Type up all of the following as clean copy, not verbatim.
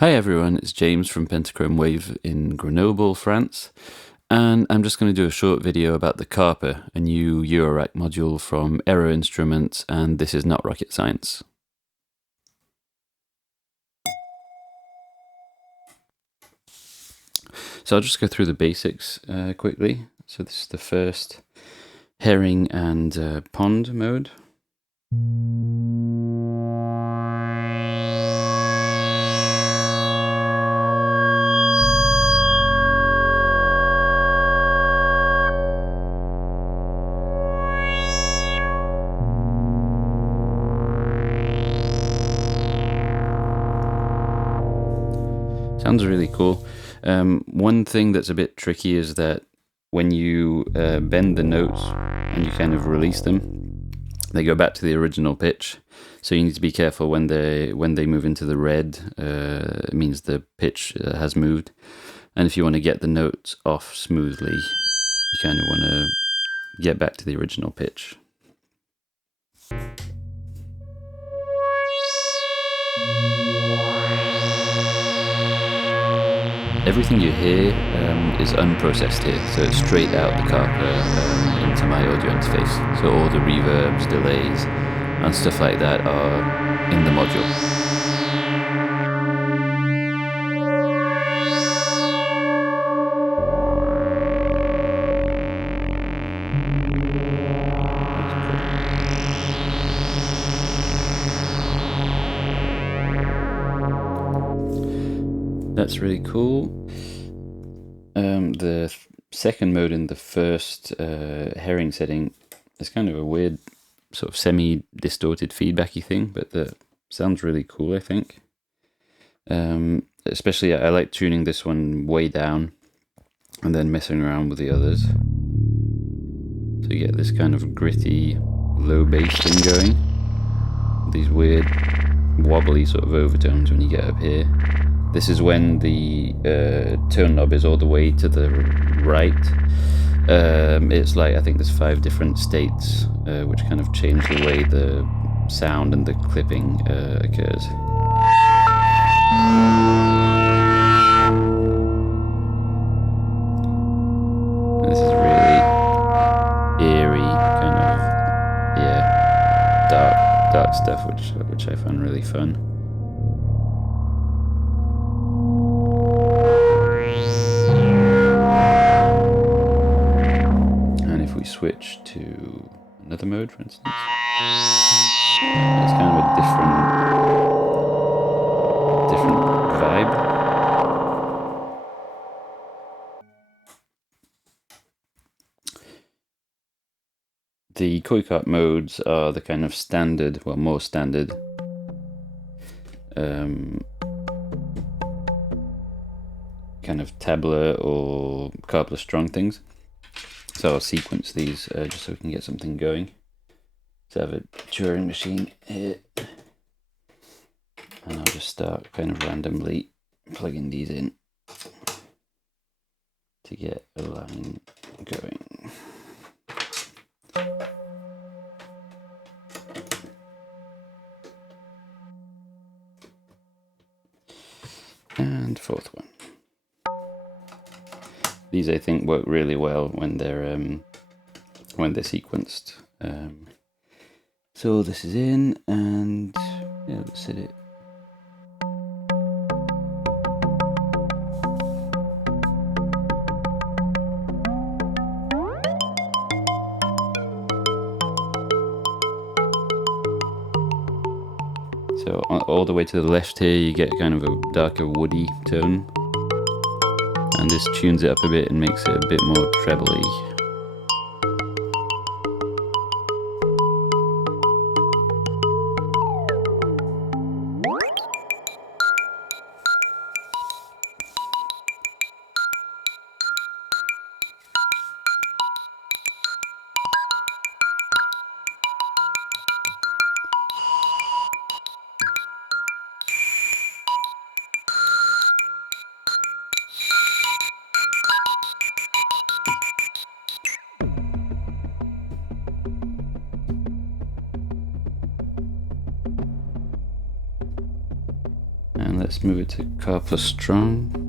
Hi everyone, it's James from Pentachrome Wave in Grenoble, France, and I'm just going to do a short video about the Kharper, a new eurorack module from Aero Instruments, and this is not rocket science. So I'll just go through the basics quickly. So this is the first herring and pond mode. Sounds really cool. One thing that's a bit tricky is that when you bend the notes and you kind of release them, they go back to the original pitch. So you need to be careful when they move into the red. It means the pitch has moved. And if you want to get the notes off smoothly, you kind of want to get back to the original pitch. Everything you hear is unprocessed here, so it's straight out the Kharper into my audio interface. So all the reverbs, delays, and stuff like that are in the module. That's really cool. The second mode in the first herring setting is kind of a weird sort of semi-distorted feedbacky thing, but that sounds really cool, I think. Especially I like tuning this one way down and then messing around with the others. So you get this kind of gritty low bass thing going. These weird wobbly sort of overtones when you get up here. This is when the tone knob is all the way to the right. It's like, I think there's 5 different states which kind of change the way the sound and the clipping occurs. This is really eerie, kind of, yeah, dark stuff, which I find really fun. Switch to another mode, for instance. It's kind of a different vibe. The koi carp modes are the kind of standard, well, more standard kind of tabla or carpless strong things. So I'll sequence these just so we can get something going. So I have a Turing machine here, and I'll just start kind of randomly plugging these in to get a line going. And fourth one. These I think work really well when they're sequenced. So this is in, and yeah, let's hit it. So all the way to the left here, you get kind of a darker woody tone. And this tunes it up a bit and makes it a bit more trebly. let's move it to Kharper Strong.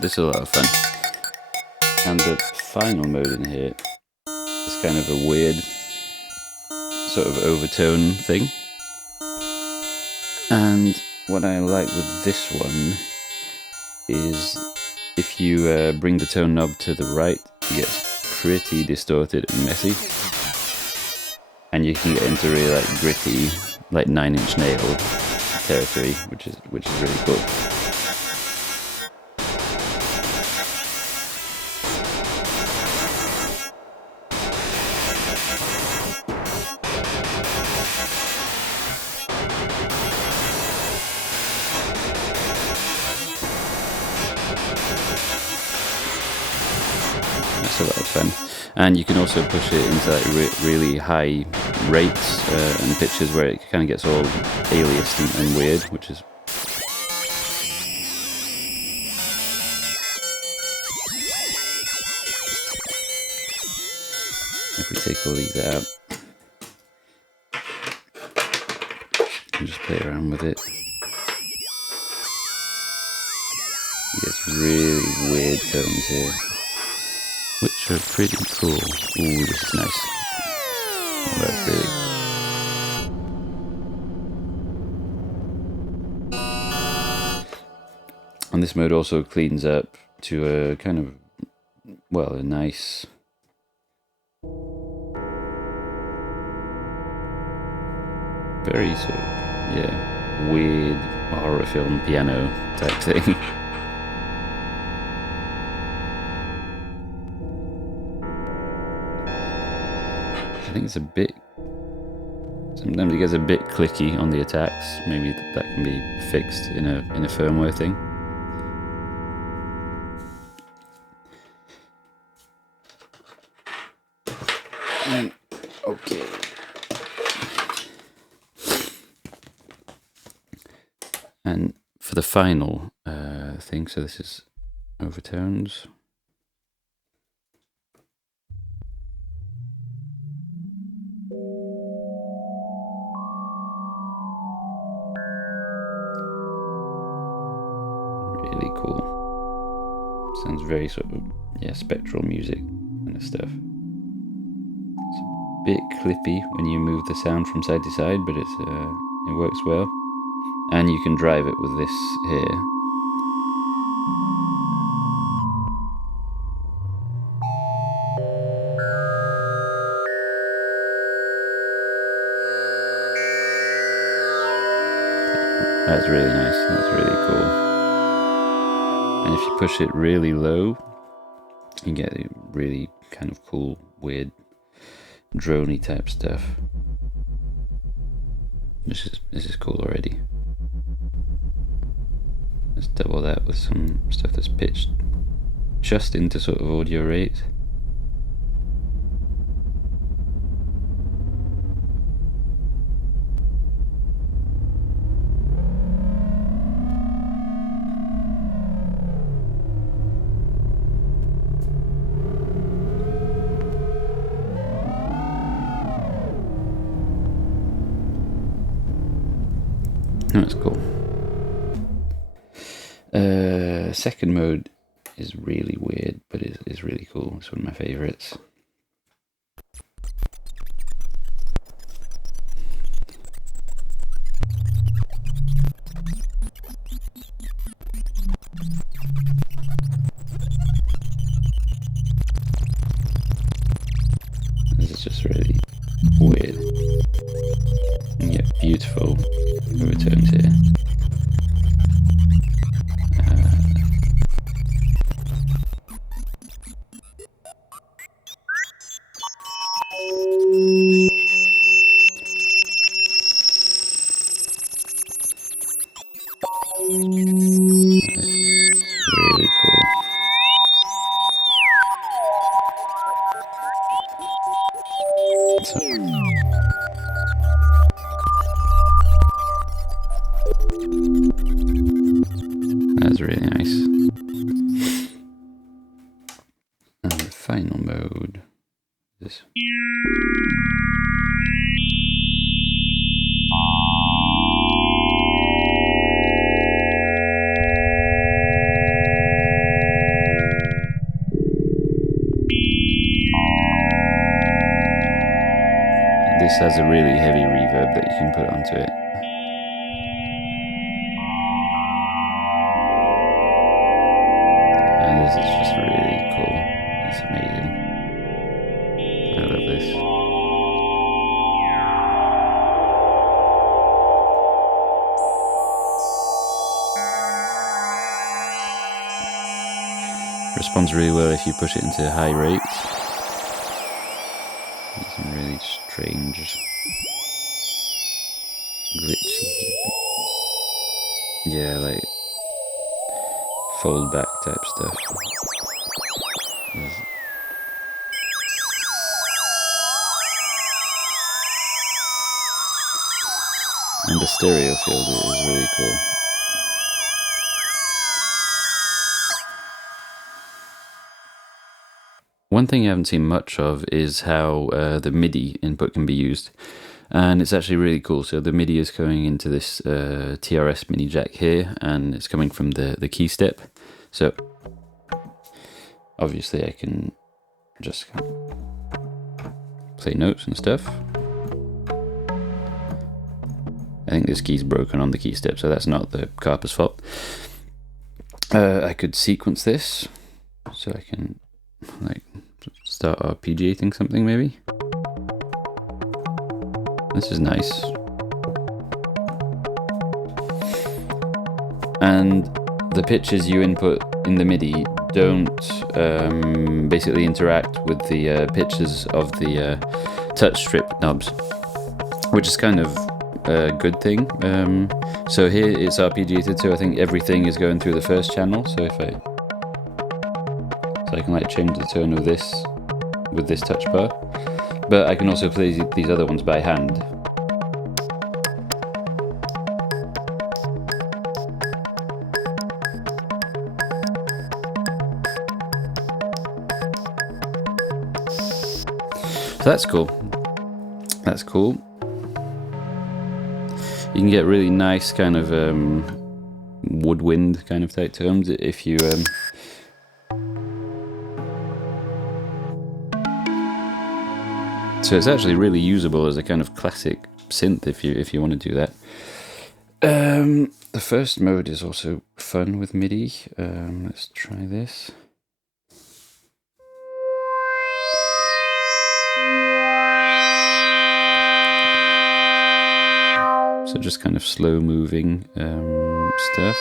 This is a lot of fun. And the final mode in here is kind of a weird sort of overtone thing. And what I like with this one is if you bring the tone knob to the right, it gets pretty distorted and messy. And you can get into really like gritty, like 9-inch nail territory, which is really cool. That's a lot of fun, and you can also push it into like really high rates and pitches where it kind of gets all aliased and weird, which is if we take all these out and just play around with it, it gets really weird tones here, which are pretty cool. Ooh, this is nice. Oh, that's really... And this mode also cleans up to a kind of, well, a nice... very sort of, yeah, weird horror film piano type thing. I think it's a bit, sometimes it gets a bit clicky on the attacks. Maybe that can be fixed in a firmware thing. Okay. And for the final thing, so this is overtones. Really cool. Sounds very sort of, yeah, spectral music kind of stuff. It's a bit clippy when you move the sound from side to side, but it works well. And you can drive it with this here. That's really nice, that's really cool. And if you push it really low, you get really kind of cool, weird, droney type stuff. This is cool already. Let's double that with some stuff that's pitched just into sort of audio rate. That's cool. Second mode is really weird, but it's really cool. It's one of my favorites. final mode. This. This has a really heavy reverb that you can put onto it. And this is just really cool. It's amazing. I love this. Responds really well if you push it into high rates. There's some really strange, glitchy, yeah, like fold back type stuff. And the stereo field is really cool. One thing I haven't seen much of is how the MIDI input can be used, and it's actually really cool. So the MIDI is going into this TiNRS mini jack here, and it's coming from the key step. So obviously I can just play notes and stuff. I think this key's broken on the key step, so that's not the Kharper's fault. I could sequence this, so I can like start arpeggiating something maybe. This is nice. And the pitches you input in the MIDI don't basically interact with the pitches of the touch strip knobs, which is kind of a good thing. So here it's arpeggiated, so I think everything is going through the first channel. So if I can like change the tone of this with this touch bar, but I can also play these other ones by hand. So that's cool. That's cool. You can get really nice kind of woodwind kind of type tones if you so it's actually really usable as a kind of classic synth if you want to do that. The first mode is also fun with MIDI. Let's try this. So just kind of slow moving stuff.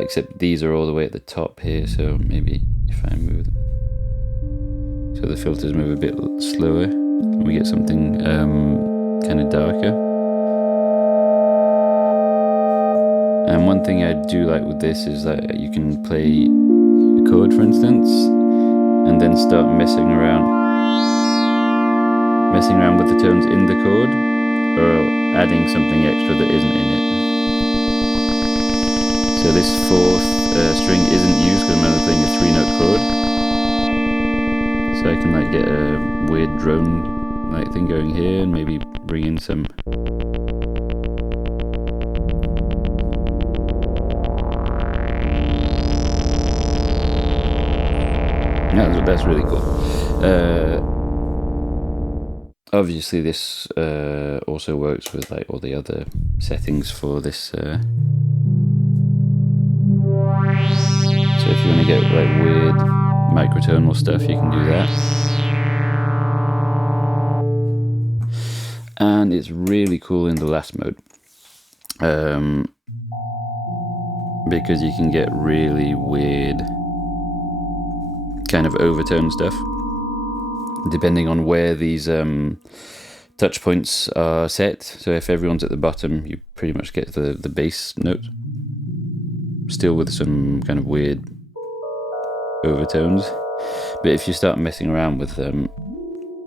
Except these are all the way at the top here, so maybe if I move them. So the filters move a bit slower, and we get something kind of darker. And one thing I do like with this is that you can play a chord, for instance, and then start messing around with the tones in the chord, or adding something extra that isn't in it. So this fourth string isn't used because I'm only playing a 3-note chord. So I can like get a weird drone like thing going here, and maybe bring in some that's really cool. Obviously this also works with like all the other settings for this. So if you want to get like weird microtonal stuff, you can do that. And it's really cool in the last mode. Because you can get really weird kind of overtone stuff, depending on where these touch points are set. So if everyone's at the bottom, you pretty much get the bass note, still with some kind of weird overtones. But if you start messing around with them,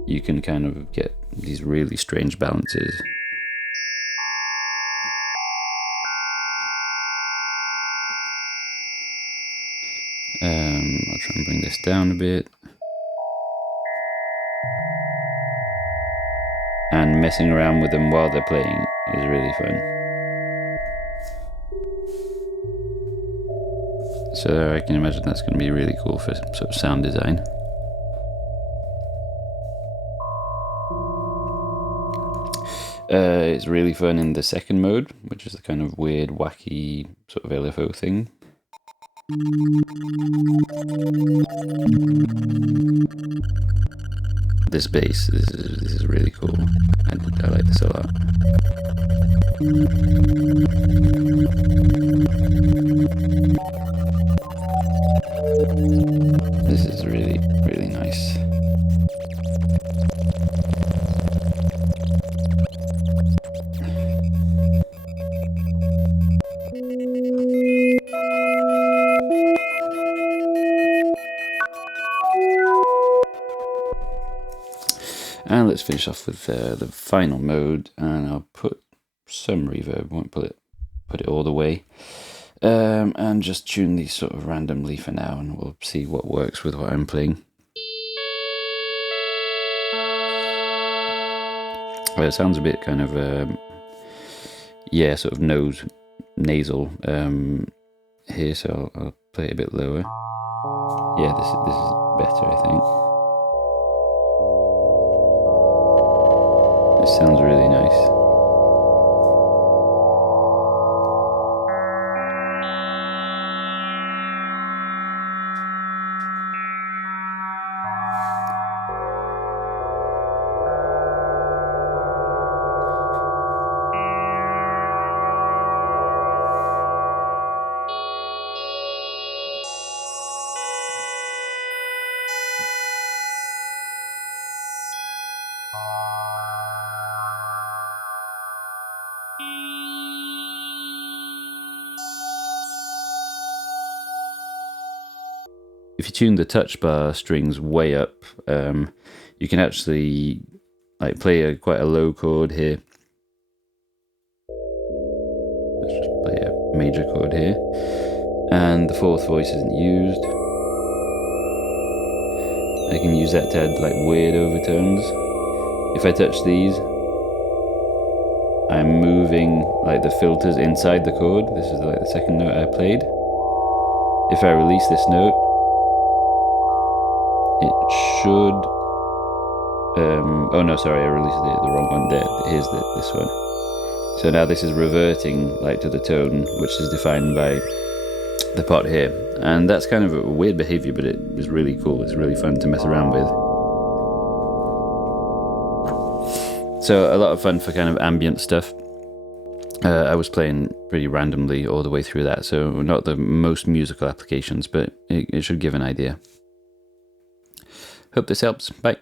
you can kind of get these really strange balances. I'll try and bring this down a bit. and messing around with them while they're playing is really fun. So I can imagine that's going to be really cool for sort of sound design. It's really fun in the second mode, which is the kind of weird, wacky sort of LFO thing. This bass, this is really cool. I like this a lot. This is really, really nice. And let's finish off with the final mode, and I'll put some reverb, won't put it all the way, and just tune these sort of randomly for now, and we'll see what works with what I'm playing. It sounds a bit kind of, sort of nasal here, so I'll play it a bit lower. Yeah, this is better, I think. This sounds really nice. If you tune the touch bar strings way up, you can actually like play quite a low chord here. Let's just play a major chord here, and the fourth voice isn't used. I can use that to add like weird overtones. If I touch these, I'm moving like the filters inside the chord. This is like the second note I played. If I release this note, it should, oh no, sorry, I released the wrong one there. Here's this one. So now this is reverting like to the tone, which is defined by the pot here. And that's kind of a weird behavior, but it is really cool. It's really fun to mess around with. So a lot of fun for kind of ambient stuff. I was playing pretty randomly all the way through that, so not the most musical applications, but it should give an idea. Hope this helps. Bye.